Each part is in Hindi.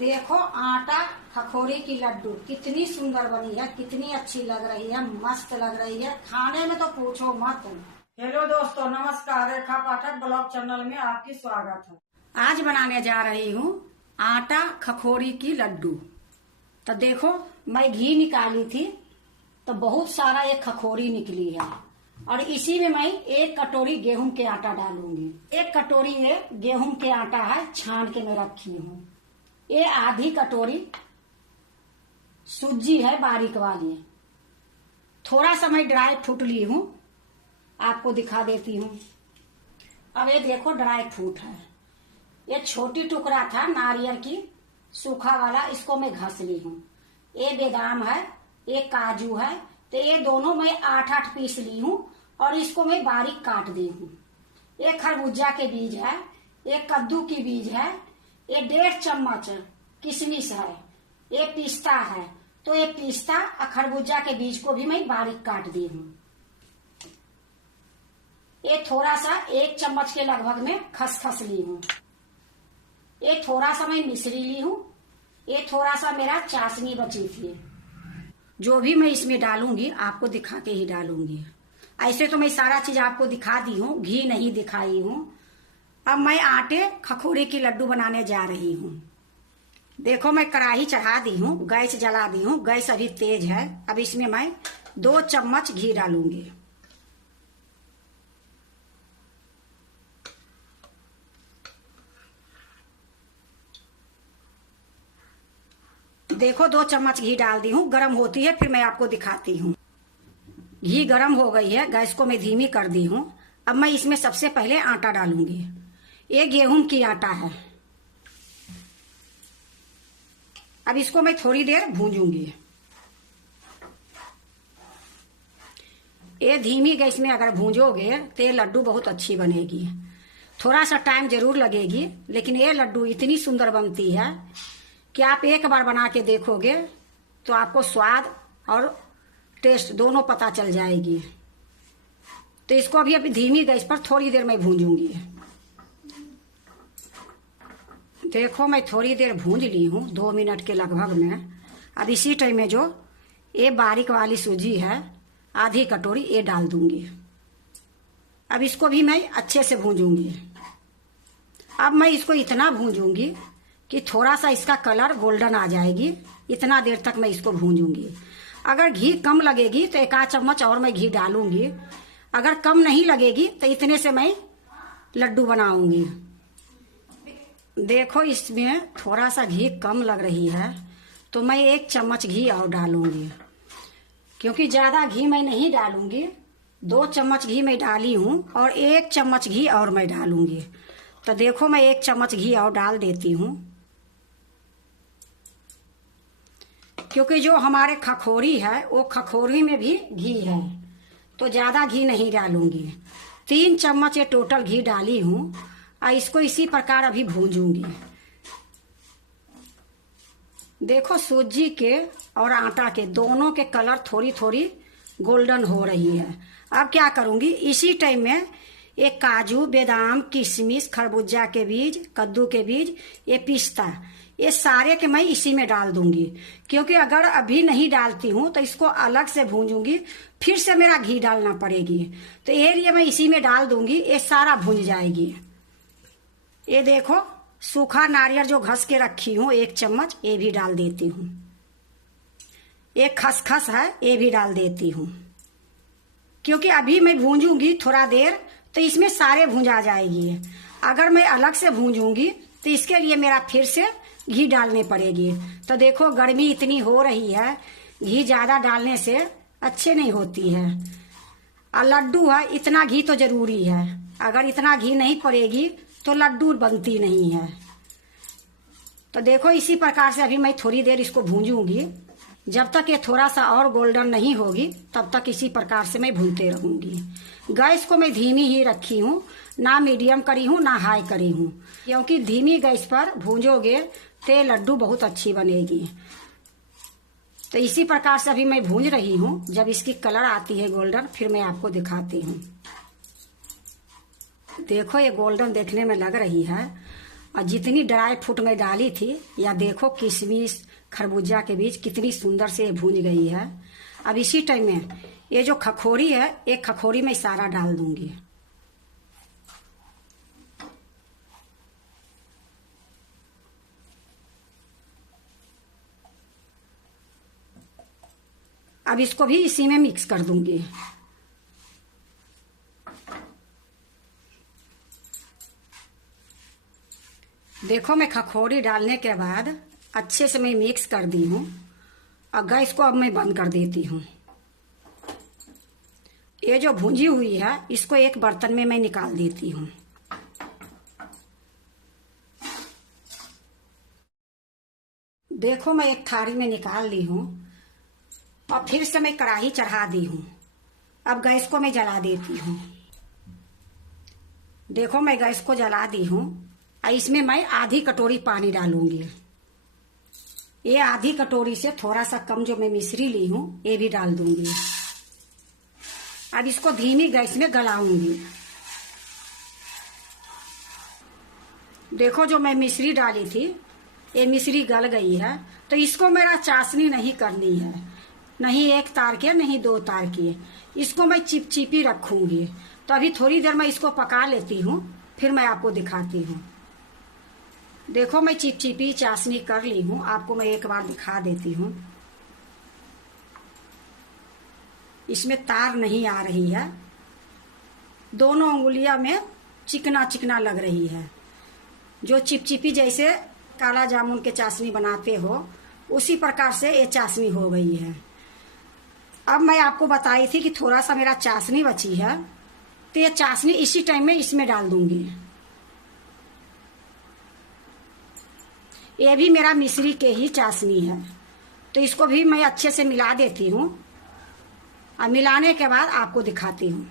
देखो आटा खखोरी की लड्डू कितनी सुंदर बनी है, कितनी अच्छी लग रही है, मस्त लग रही है। खाने में तो पूछो मत। हेलो दोस्तों, नमस्कार। रेखा पाठक ब्लॉग चैनल में आपकी स्वागत है। आज बनाने जा रही हूँ आटा खखोरी की लड्डू। तो देखो मैं घी निकाली थी तो बहुत सारा ये खखोरी निकली है और इसी में मैं 1 कटोरी गेहूं के आटा डालूंगी। 1 कटोरी ये गेहूं के आटा है, छान के मैं रखी हूँ। ये आधी कटोरी सूजी है, बारीक वाली। थोड़ा सा मैं ड्राई फ्रूट ली हूँ, आपको दिखा देती हूँ। अब ये देखो ड्राई फ्रूट है। ये छोटी टुकड़ा था नारियल की, सूखा वाला, इसको मैं घस ली हूँ। ये बादाम है, ये काजू है। तो ये दोनों मैं 8-8 पीस ली हूँ और इसको मैं बारीक काट दी हूँ। ये खरबूजा के बीज है, ये कद्दू की बीज है, ये 1.5 चम्मच किशमिश है, ये पिस्ता है। तो ये पिस्ता और खरबूजा के बीज को भी मैं बारीक काट दी हूँ। ये थोड़ा सा 1 चम्मच के लगभग में खसखस ली हूँ। ये थोड़ा सा मैं मिश्री ली हूँ। ये थोड़ा सा मेरा चाशनी बची थी। जो भी मैं इसमें डालूंगी आपको दिखा के ही डालूंगी। ऐसे तो मैं सारा चीज आपको दिखा दी हूँ, घी नहीं दिखाई हूँ। अब मैं आटे खखोरे की लड्डू बनाने जा रही हूँ। देखो मैं कढ़ाई चढ़ा दी हूँ, गैस जला दी हूँ। गैस अभी तेज है। अब इसमें मैं 2 चम्मच घी डालूंगी। देखो 2 चम्मच घी डाल दी हूँ। गरम होती है फिर मैं आपको दिखाती हूँ। घी गरम हो गई है, गैस को मैं धीमी कर दी हूँ। अब मैं इसमें सबसे पहले आटा डालूंगी। ये गेहूं की आटा है। अब इसको मैं थोड़ी देर भूंजूंगी। ये धीमी गैस में अगर भूंजोगे तो ये लड्डू बहुत अच्छी बनेगी। थोड़ा सा टाइम जरूर लगेगी, लेकिन ये लड्डू इतनी सुंदर बनती है कि आप एक बार बना के देखोगे तो आपको स्वाद और टेस्ट दोनों पता चल जाएगी। तो इसको अभी धीमी गैस पर थोड़ी देर मैं भूंजूंगी। देखो मैं थोड़ी देर भूंज ली हूँ, 2 मिनट के लगभग में। अब इसी टाइम में जो ये बारीक वाली सूजी है, आधी कटोरी, ये डाल दूंगी। अब इसको भी मैं अच्छे से भूंजूंगी। अब मैं इसको इतना भूंजूंगी कि थोड़ा सा इसका कलर गोल्डन आ जाएगी। इतना देर तक मैं इसको भूंजूंगी। अगर घी कम लगेगी तो 1 चम्मच और मैं घी डालूंगी। अगर कम नहीं लगेगी तो इतने से मैं लड्डू बनाऊंगी। देखो इसमें थोड़ा सा घी कम लग रही है तो मैं 1 चम्मच घी और डालूंगी, क्योंकि ज्यादा घी मैं नहीं डालूंगी। 2 चम्मच घी मैं डाली हूँ और 1 चम्मच घी और मैं डालूंगी। तो देखो मैं 1 चम्मच घी और डाल देती हूँ, क्योंकि जो हमारे खखोरी है वो खखोरी में भी घी है, तो ज्यादा घी नहीं डालूंगी। 3 चम्मच ये टोटल घी डाली हूँ और इसको इसी प्रकार अभी भूंजूंगी। देखो सूजी के और आटा के दोनों के कलर थोड़ी थोड़ी गोल्डन हो रही है। अब क्या करूंगी, इसी टाइम में ये काजू, बादाम, किशमिश, खरबूजा के बीज, कद्दू के बीज, ये पिस्ता, ये सारे के मैं इसी में डाल दूंगी। क्योंकि अगर अभी नहीं डालती हूँ तो इसको अलग से भूंजूंगी, फिर से मेरा घी डालना पड़ेगी। तो ये लिए मैं इसी में डाल दूंगी, ये सारा भूंज जाएगी। ये देखो सूखा नारियल जो घस के रखी हूँ 1 चम्मच, ये भी डाल देती हूँ। एक खसखस है, ये भी डाल देती हूँ। क्योंकि अभी मैं भूंजूंगी थोड़ा देर तो इसमें सारे भूंजा जाएगी। अगर मैं अलग से भूंजूंगी तो इसके लिए मेरा फिर से घी डालने पड़ेगी। तो देखो गर्मी इतनी हो रही है, घी ज्यादा डालने से अच्छे नहीं होती है। और लड्डू है, इतना घी तो जरूरी है। अगर इतना घी नहीं पड़ेगी तो लड्डू बनती नहीं है। तो देखो इसी प्रकार से अभी मैं थोड़ी देर इसको भूंजूंगी। जब तक ये थोड़ा सा और गोल्डन नहीं होगी तब तक इसी प्रकार से मैं भूनते रहूंगी। गैस को मैं धीमी ही रखी हूँ, ना मीडियम करी हूँ ना हाई करी हूँ, क्योंकि धीमी गैस पर भूंजोगे तो लड्डू बहुत अच्छी बनेगी। तो इसी प्रकार से अभी मैं भूंज रही हूँ। जब इसकी कलर आती है गोल्डन फिर मैं आपको दिखाती हूँ। देखो ये गोल्डन देखने में लग रही है। और जितनी ड्राई फ्रूट मैं डाली थी, या देखो किशमिश खरबूजा के बीच कितनी सुंदर से ये भून गई है। अब इसी टाइम में ये जो खखोरी है, एक खखोरी में सारा डाल दूंगी। अब इसको भी इसी में मिक्स कर दूंगी। देखो मैं खखोरी डालने के बाद अच्छे से मैं मिक्स कर दी हूँ और गैस को अब मैं बंद कर देती हूँ। ये जो भुंजी हुई है इसको एक बर्तन में मैं निकाल देती हूँ। देखो मैं एक थाली में निकाल ली हूँ और फिर से मैं कढ़ाई चढ़ा दी हूँ। अब गैस को मैं जला देती हूँ। देखो मैं गैस को जला दी हूँ और इसमें मैं आधी कटोरी पानी डालूंगी। ये आधी कटोरी से थोड़ा सा कम जो मैं मिश्री ली हूँ ये भी डाल दूंगी। अब इसको धीमी गैस में गलाऊंगी। देखो जो मैं मिश्री डाली थी ये मिश्री गल गई है, तो इसको मेरा चाशनी नहीं करनी है, नहीं एक तार की नहीं दो तार की, इसको मैं चिपचिपी रखूंगी। तो अभी थोड़ी देर मैं इसको पका लेती हूँ, फिर मैं आपको दिखाती हूँ। देखो मैं चिपचिपी चाशनी कर ली हूँ, आपको मैं एक बार दिखा देती हूँ। इसमें तार नहीं आ रही है, दोनों उंगलियां में चिकना चिकना लग रही है। जो चिपचिपी जैसे काला जामुन के चाशनी बनाते हो उसी प्रकार से ये चाशनी हो गई है। अब मैं आपको बताई थी कि थोड़ा सा मेरा चाशनी बची है, तो ये चाशनी इसी टाइम में इसमें डाल दूंगी। ये भी मेरा मिश्री के ही चाशनी है, तो इसको भी मैं अच्छे से मिला देती हूँ और मिलाने के बाद आपको दिखाती हूँ।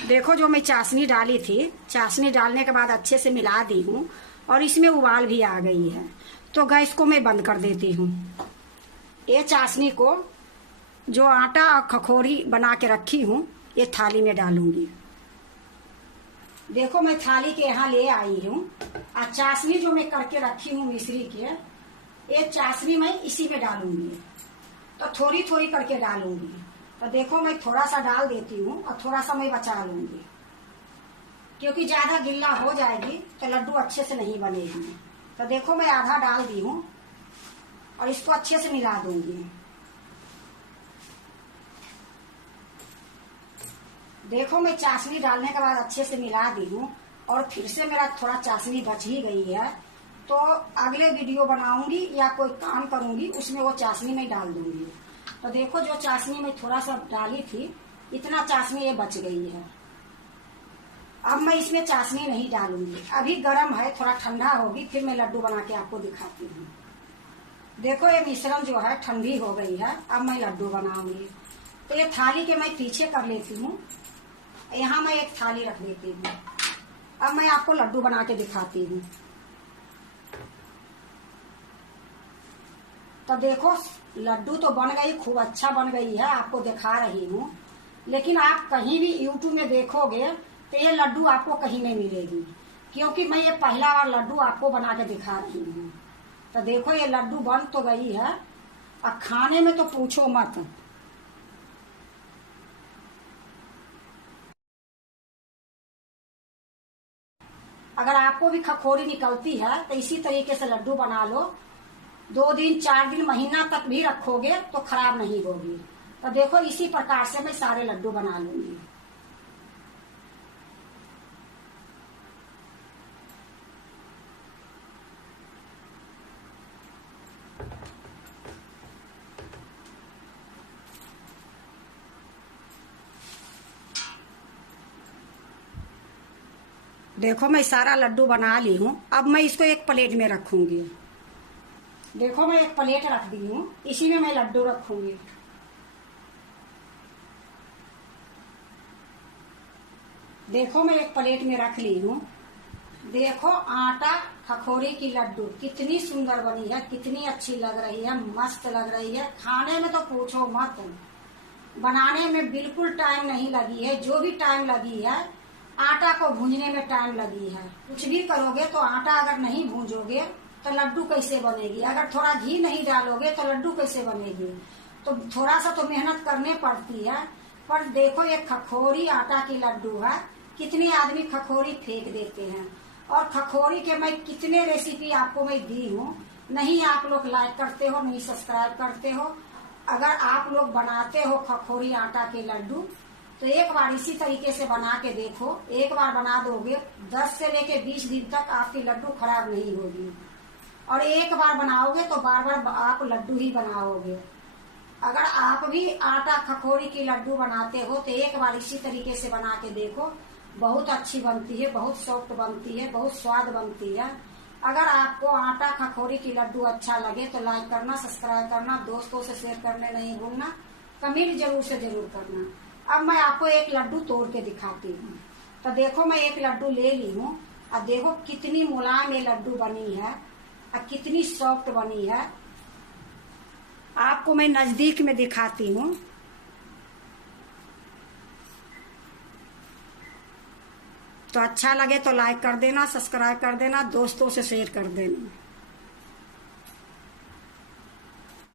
देखो जो मैं चाशनी डाली थी, चाशनी डालने के बाद अच्छे से मिला दी हूँ और इसमें उबाल भी आ गई है, तो गैस को मैं बंद कर देती हूँ। ये चाशनी को जो आटा और खखोरी बना के रखी हूँ ये थाली में डालूंगी। देखो मैं थाली के यहाँ ले आई हूँ और चाशनी जो मैं करके रखी हूँ मिश्री के, ये चाशनी मैं इसी में डालूंगी। तो थोड़ी थोड़ी करके डालूंगी। तो देखो मैं थोड़ा सा डाल देती हूँ और थोड़ा सा मैं बचा लूंगी, क्योंकि ज्यादा गिल्ला हो जाएगी तो लड्डू अच्छे से नहीं बनेगी। तो देखो मैं आधा डाल दी हूँ और इसको अच्छे से मिला दूंगी। देखो मैं चाशनी डालने के बाद अच्छे से मिला दी हूँ और फिर से मेरा थोड़ा चाशनी बच ही गई है, तो अगले वीडियो बनाऊंगी या कोई काम करूंगी उसमें वो चाशनी मैं डाल दूंगी। तो देखो जो चाशनी मैं थोड़ा सा डाली थी, इतना चाशनी ये बच गई है। अब मैं इसमें चाशनी नहीं डालूंगी, अभी गर्म है, थोड़ा ठंडा होगी फिर मैं लड्डू बना के आपको दिखाती हूँ। देखो ये मिश्रण जो है ठंडी हो गई है, अब मैं लड्डू बनाऊंगी। तो ये थाली के मैं पीछे कर लेती हूँ, यहाँ मैं एक थाली रख देती हूँ। अब मैं आपको लड्डू बना के दिखाती हूँ। तो देखो लड्डू तो बन गई, खूब अच्छा बन गई है, आपको दिखा रही हूँ। लेकिन आप कहीं भी यूट्यूब में देखोगे तो ये लड्डू आपको कहीं नहीं मिलेगी, क्योंकि मैं ये पहला बार लड्डू आपको बना के दिखा रही हूँ। तो देखो ये लड्डू बन तो गई है और खाने में तो पूछो मत। अगर आपको भी खखोरी निकलती है तो इसी तरीके से लड्डू बना लो, 2 दिन 4 दिन महीना तक भी रखोगे तो खराब नहीं होगी। तो देखो इसी प्रकार से मैं सारे लड्डू बना लूंगी। देखो मैं सारा लड्डू बना ली हूँ, अब मैं इसको एक प्लेट में रखूंगी। देखो मैं एक प्लेट रख दी हूँ, इसी में मैं लड्डू रखूंगी। देखो मैं एक प्लेट में रख ली हूँ। देखो आटा खखोरी की लड्डू कितनी सुंदर बनी है, कितनी अच्छी लग रही है, मस्त लग रही है। खाने में तो पूछो मत, बनाने में बिल्कुल टाइम नहीं लगी है। जो भी टाइम लगी है आटा को भूनने में टाइम लगी है। कुछ भी करोगे तो आटा अगर नहीं भूंजोगे तो लड्डू कैसे बनेगी, अगर थोड़ा घी नहीं डालोगे तो लड्डू कैसे बनेगी। तो थोड़ा सा तो मेहनत करने पड़ती है। पर देखो ये खखोरी आटा की लड्डू है, कितने आदमी खखोरी फेंक देते हैं। और खखोरी के मैं कितने रेसिपी आपको मैं दी हूँ, नहीं आप लोग लाइक करते हो, नहीं सब्सक्राइब करते हो। अगर आप लोग बनाते हो खखोरी आटा के लड्डू तो एक बार इसी तरीके से बना के देखो। एक बार बना दोगे 10 से लेके 20 दिन तक आपकी लड्डू खराब नहीं होगी। और एक बार बनाओगे तो बार बार आप लड्डू ही बनाओगे। अगर आप भी आटा खखोरी की लड्डू बनाते हो तो एक बार इसी तरीके से बना के देखो, बहुत अच्छी बनती है, बहुत सॉफ्ट बनती है, बहुत स्वाद बनती है। अगर आपको आटा खखोरी की लड्डू अच्छा लगे तो लाइक करना, सब्सक्राइब करना, दोस्तों से शेयर करने नहीं भूलना, कमेंट जरूर से जरूर करना। अब मैं आपको एक लड्डू तोड़ के दिखाती हूँ। तो देखो मैं एक लड्डू ले ली हूँ और देखो कितनी मुलायम ये लड्डू बनी है और कितनी सॉफ्ट बनी है। आपको मैं नजदीक में दिखाती हूँ। तो अच्छा लगे तो लाइक कर देना, सब्सक्राइब कर देना, दोस्तों से शेयर कर देना।